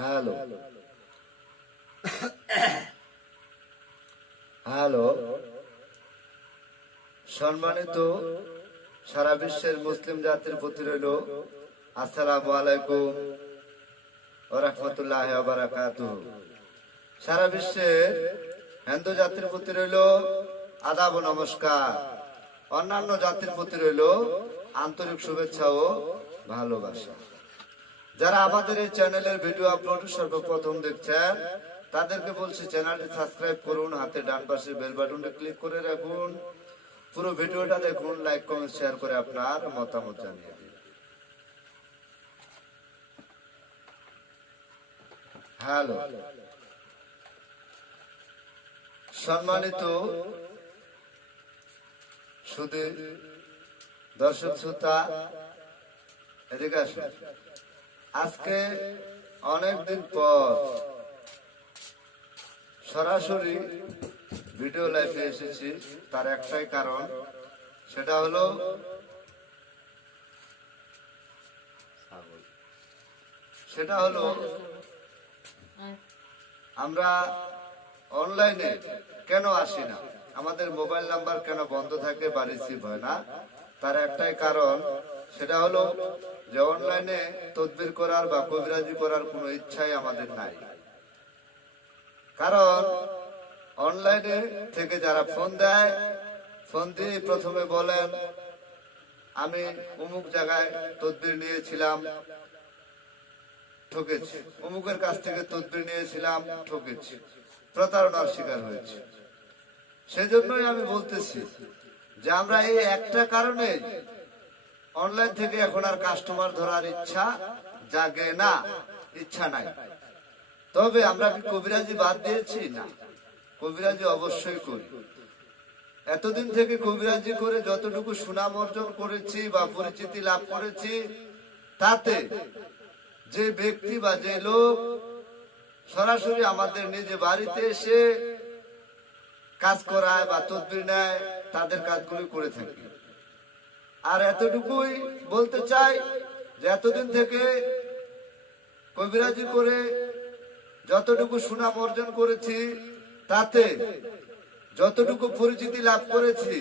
Hello hello সম্মানিত সারা বিশ্বের মুসলিম জাতির প্রতি রইল আসসালামু আলাইকুম ওয়া রাহমাতুল্লাহি ওয়া বারাকাতুহু। সারা বিশ্বের হিন্দু জাতির প্রতি রইল আদাব ও নমস্কার। অন্যান্য জাতির প্রতি রইল আন্তরিক শুভেচ্ছা ও ভালোবাসা। যারা আমাদের এই চ্যানেলের ভিডিও আপলোড সর্বপ্রথম দেখছেন তাদেরকে বলছি চ্যানেলটি সাবস্ক্রাইব করুন, হাতে ডান পাশে বেল বাটনটি ক্লিক করে রাখুন, পুরো ভিডিওটা দেখুন, লাইক কমেন্ট শেয়ার করে আপনার মতামত জানিয়ে দিন। হ্যালো সম্মানিত শুধু দর্শক শ্রোতা, এদিকে আসুন। আজকে অনেকদিন পর সরাসরি ভিডিও লাইভে এসেছি। তার একটাই কারণ, সেটা হলো আমরা অনলাইনে কেন আসি না, আমাদের মোবাইল নাম্বার কেন বন্ধ থাকে বা রিসিভ হয় না। তার একটাই কারণ, সেটা হলো যে অনলাইনে তদবির করার বা কবিরাজি করার কোনো ইচ্ছাই আমাদের নাই। কারণ অনলাইনে থেকে যারা ফোন দেয়, ফোন দিয়ে প্রথমে বলেন আমি অমুক জায়গায় তদবির নিয়েছিলাম, ঠকেছি, অমুকের কাছ থেকে তদবির নিয়েছিলাম, ঠকেছি, প্রতারণার শিকার হয়েছে। সেজন্যই আমি বলতেছি যে আমরা এই একটা কারণে অনলাইন থেকে এখন আর কাস্টমার ধরার ইচ্ছা জাগে না, ইচ্ছা নাই। তবে আমরা কি কবিরাজি বাদ দিয়েছি? না, কবিরাজি অবশ্যই করি। এতদিন থেকে কবিরাজি করে যতটুকু সুনাম অর্জন করেছি বা পরিচিতি লাভ করেছি, তাতে যে ব্যক্তি বা যে লোক সরাসরি আমাদের নিজে বাড়িতে এসে কাজ করায় বা তদবির নেয়, তাদের কাজগুলি করে থাকি। আর এতটুকুই বলতে চাই যে এতদিন থেকে কবিরাজি করে যতটুকু সুনাম অর্জন করেছি, তাতে যতটুকু পরিচিতি লাভ করেছি,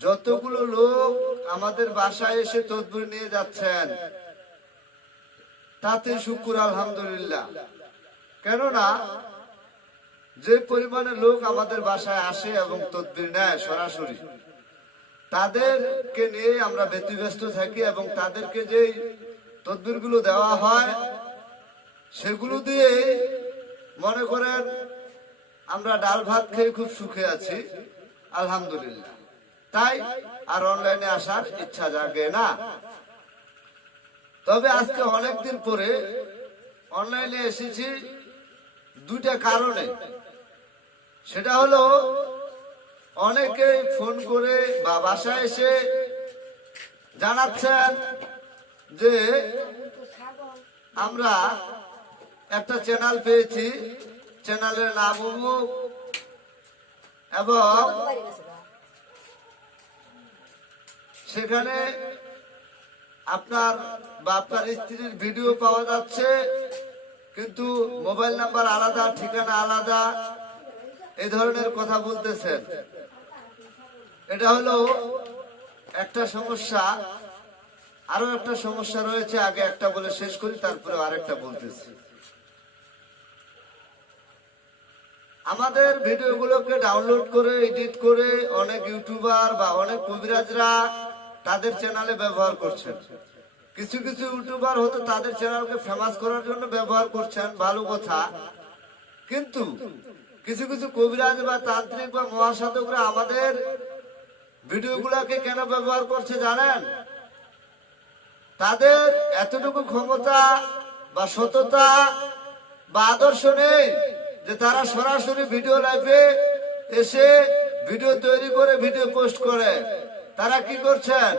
যতগুলো লোক আমাদের বাসায় এসে তদবির নিয়ে যাচ্ছেন, তাতে শুকর আলহামদুলিল্লাহ। কেননা যে পরিমাণে লোক আমাদের বাসায় আসে এবং তদবির নেয় সরাসরি, তাদেরকে নিয়ে আমরা ব্যতিব্যস্ত থাকি এবং তাদেরকে যে তদবির গুলো দেওয়া হয় সেগুলো দিয়ে মনে করেন আমরা ডাল ভাত খেয়ে খুব সুখে আছি আলহামদুলিল্লাহ। তাই আর অনলাইনে আসার ইচ্ছা জাগে না। তবে আজকে অনেকদিন পরে অনলাইনে এসেছি দুইটা কারণে। সেটা হলো অনেকে ফোন করে বা বাসায় এসে জানাচ্ছেন যে আমরা একটা চ্যানেল পেয়েছি, চ্যানেলের নাম অমুক, এবং সেখানে আপনার বা আপনার স্ত্রীর ভিডিও পাওয়া যাচ্ছে, কিন্তু মোবাইল নাম্বার আলাদা, ঠিকানা আলাদা, এই ধরনের কথা বলতেছেন। এটা হলো একটা সমস্যা। আরো একটা সমস্যা রয়েছে, আগে একটা বলে শেষ করি, তারপরে আরেকটা বলতেছি। আমাদের ভিডিওগুলোকে ডাউনলোড করে এডিট করে অনেক ইউটিউবার বা অনেক কবিরাজরা তাদের চ্যানেলে ব্যবহার করছেন। কিছু কিছু ইউটিউবার হয়তো তাদের চ্যানেলকে ফেমাস করার জন্য ব্যবহার করছেন, ভালো কথা। কিন্তু কিছু কিছু কবিরাজ বা তান্ত্রিক বা মহাসাধকরা আমাদের ভিডিওগুলোকে কেন ব্যবহার করছে জানেন? তাদের এতটুকু ক্ষমতা বা সততা বা আদর্শ নেই যে তারা সরাসরি ভিডিও লাইভে এসে ভিডিও তৈরি করে ভিডিও পোস্ট করে। তারা কি করছেন?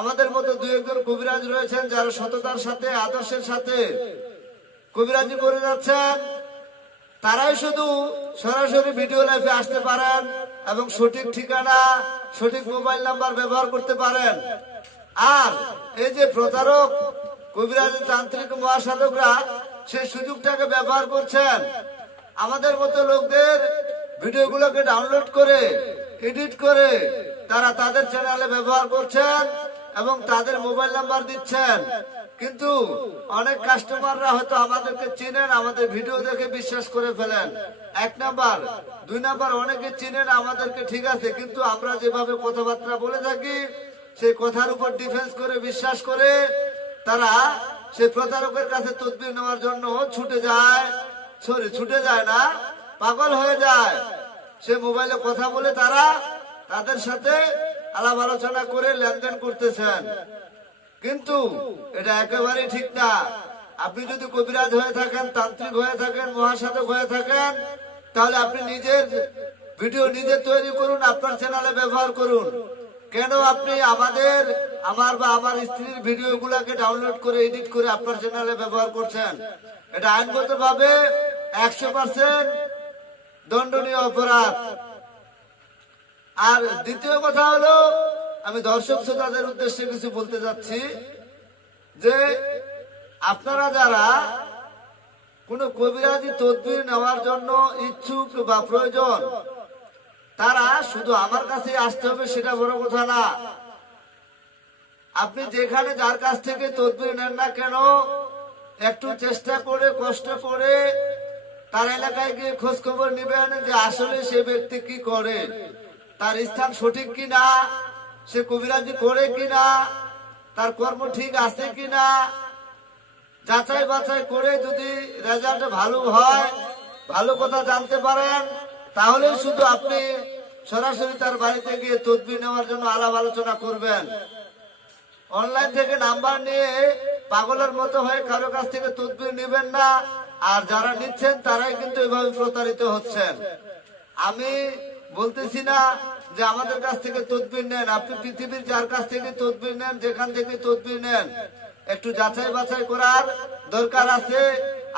আমাদের মতো দুই একজন কবিরাজ রয়েছেন যারা সততার সাথে, আদর্শের সাথে কবিরাজি করে যাচ্ছেন। তারাই শুধু সরাসরি ভিডিও লাইভে আসতে পারেন এবং সঠিক ঠিকানা, সঠিক মোবাইল নাম্বার ব্যবহার করতে পারেন। আর এই যে প্রতারক কবিরাজি তান্ত্রিক মহাসাধকরা সেই সুযোগটাকে ব্যবহার করছেন আমাদের মতো লোকদের ভিডিওগুলোকে ডাউনলোড করে এডিট করে তারা তাদের চ্যানেলে ব্যবহার করছেন এবং তাদের মোবাইল নাম্বার দিচ্ছেন। কিন্তু অনেক কাস্টমাররা হয়তো আমাদেরকে চিনেন, আমাদের ভিডিও দেখে বিশ্বাস করে ফেলেন। 1 নাম্বার। 2 নাম্বার, অনেকে চিনেন আমাদেরকে, ঠিক আছে, কিন্তু আমরা যেভাবে কথাবার্তা বলে থাকি সেই কথার উপর ডিফেন্স করে বিশ্বাস করে তারা সেই প্রতারকের কাছে তদবির নেওয়ার জন্য ছুটে যায় না, পাগল হয়ে যায়। সে মোবাইলে কথা বলে তারা তাদের সাথে আলাপ আলোচনা করে লেনদেন করতেছেন, কিন্তু এটা একেবারেই ঠিক না। আপনি যদি কবিরাজ হয়ে থাকেন, তান্ত্রিক হয়ে থাকেন, মহাসাধক হয়ে থাকেন, তাহলে আপনি নিজের ভিডিও নিজে তৈরি করুন, আপনার চ্যানেলে ব্যবহার করুন। কেন আপনি আমার স্ত্রীর ভিডিও গুলাকে ডাউনলোড করে এডিট করে আপনার চ্যানেলে ব্যবহার করছেন? এটা আইনগত ভাবে 100% দণ্ডনীয় অপরাধ। আর দ্বিতীয় কথা হলো, আমি দর্শক শ্রোতাদের উদ্দেশ্যে কিছু বলতে যাচ্ছি যে আপনারা যারা কোন কবিরাজি তদবির নেওয়ার জন্য ইচ্ছুক বা প্রয়োজন, তারা শুধু আমার কাছে আসতে হবে সেটা বড় কথা না। আপনি যেখানে যার কাছ থেকে তদবির নেন না কেন, একটু চেষ্টা করে কষ্ট করে তার এলাকায় গিয়ে খোঁজ খবর নেবেন যে আসলে সে ব্যক্তি কি করে, তার স্থান সঠিক কিনা, সে কবিরাজি করে কিনা, তার কর্ম ঠিক আছে কিনা, যাচাই বাছাই করে যদি রেজাল্ট ভালো হয়, ভালো কথা জানতে পারেন, তাহলে শুধু আপনি সরাসরি তার বাড়িতে গিয়ে তদবির নেওয়ার জন্য আলাপ আলোচনা করবেন। অনলাইন থেকে নাম্বার নিয়ে পাগলের মতো হয়ে কারো কাছ থেকে তদবির নেবেন না। আর যারা নিচ্ছেন তারাই কিন্তু এভাবে প্রতারিত হচ্ছেন। আমি বলতেছি না যে আমাদের কাছ থেকে তদবির নেন, আপনি পৃথিবীর যার কাছ থেকে তদবির নেন, যেখান থেকে তদবির নেন, একটু যাচাই বাছাই করার দরকার আছে।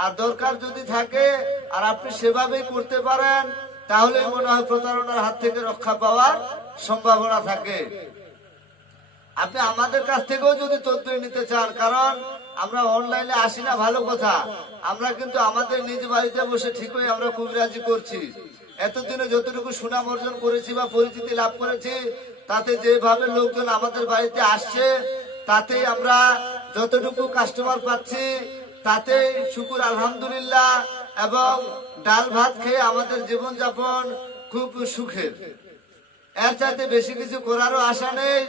আর দরকার যদি থাকে আর আপনি সেভাবেই করতে পারেন, তাহলে মনে হয় প্রতারণার হাত থেকে রক্ষা পাওয়ার সম্ভাবনা থাকে। আপনি আমাদের কাছ থেকেও যদি তদবির নিতে চান, কারণ আমরা অনলাইনে আসি না, ভালো কথা, আমরা কিন্তু আমাদের নিজ বাড়িতে বসে ঠিকই আমরা কবিরাজি করছি। এতদিনে যতটুকু সুনাম অর্জন করেছি বা পরিচিতি লাভ করেছি, তাতে যেভাবে লোকজন আমাদের বাড়িতে আসছে, তাতে আমরা যতটুকু কাস্টমার পাচ্ছি, তাতে শুকুর আলহামদুলিল্লাহ। এবং ডাল ভাত খেয়ে আমাদের জীবনযাপন খুব সুখের। এর চাইতে বেশি কিছু করারও আশা নেই,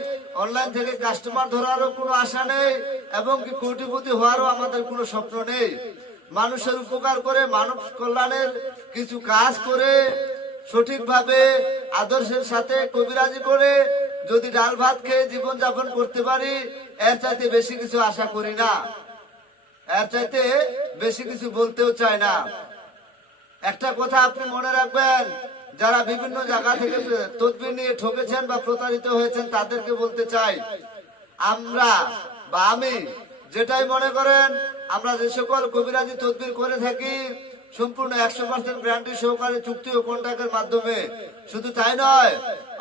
অনলাইন থেকে কাস্টমার ধরারও কোনো আশা নেই, এবং কি কোটিপতি হওয়ারও আমাদের কোনো স্বপ্ন নেই। মানুষের উপকার করে, মানব কল্যাণের কিছু কাজ করে, সঠিকভাবে আদর্শের সাথে কবিরাজি করে যদি ডাল ভাত খেয়ে জীবনযাপন করতে পারি, এর চাইতে বেশি কিছু আশা করি না, এর চাইতে বেশি কিছু বলতেও চাই না। একটা কথা আপনি মনে রাখবেন, যারা বিভিন্ন জায়গা থেকে তদবির নিয়ে ঠকেছেন বা প্রতারিত হয়েছেন, তাদেরকে বলতে চাই, আমরা বা আমি যেটাই মনে করেন, আমরা যে সকল কবিরাজি তদবির করে থাকি সম্পূর্ণ 100% গ্যারান্টি সহকারে চুক্তি ও কন্ট্রাক্টের মাধ্যমে। শুধু তাই নয়,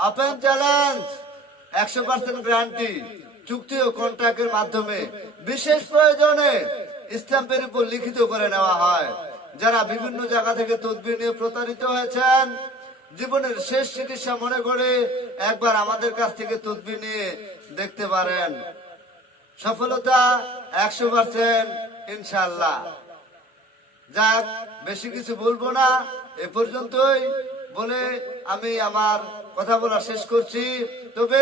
ওপেন চ্যালেঞ্জ, 100% গ্যারান্টি চুক্তি ও কন্ট্রাক্টের মাধ্যমে। বিশেষ প্রয়োজনে স্ট্যাম্পের উপর লিখিত করে নেওয়া হয়। যারা বিভিন্ন জায়গা থেকে তদবির নিয়ে প্রতারিত হয়েছেন, জীবনের শেষ চিকিৎসা মনে করে একবার আমাদের কাছ থেকে তদবির নিয়ে দেখতে পারেন। সফলতা 100% ইনশাআল্লাহ। যাক, বেশি কিছু বলবো না, এ পর্যন্তই বলে আমি আমার কথা বলা শেষ করছি। তবে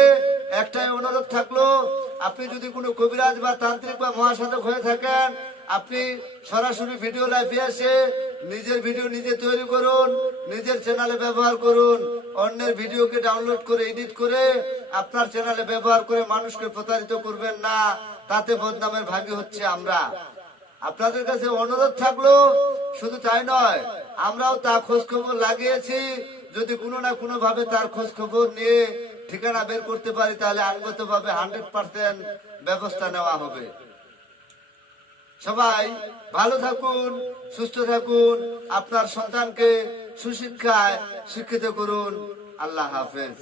একটাই অনুরোধ থাকলো, আপনি যদি কোনো কবিরাজ বা তান্ত্রিক বা মহাসাধক হয়ে থাকেন, আপনি সরাসরি ভিডিও লাইভে এসে নিজের ভিডিও নিজে তৈরি করুন, নিজের চ্যানেলে ব্যবহার করুন। অন্যের ভিডিওকে ডাউনলোড করে এডিট করে আপনার চ্যানেলে ব্যবহার করে মানুষকে প্রতারিত করবেন না, তাতে বদনামের ভাগী হচ্ছে আমরা। আপনাদের কাছে অনুরোধ থাকলো, শুধু তাই নয়, আমরাও তা খোঁজ খবর লাগিয়েছি। যদি কোনো না কোনো ভাবে তার খোঁজ খবর নিয়ে ঠিকানা বের করতে পারি, তাহলে আইনগত ভাবে 100% ব্যবস্থা নেওয়া হবে। সবাই ভালো থাকুন, সুস্থ থাকুন, আপনার সন্তানকে সুশিক্ষায় শিক্ষিত করুন। আল্লাহ হাফেজ।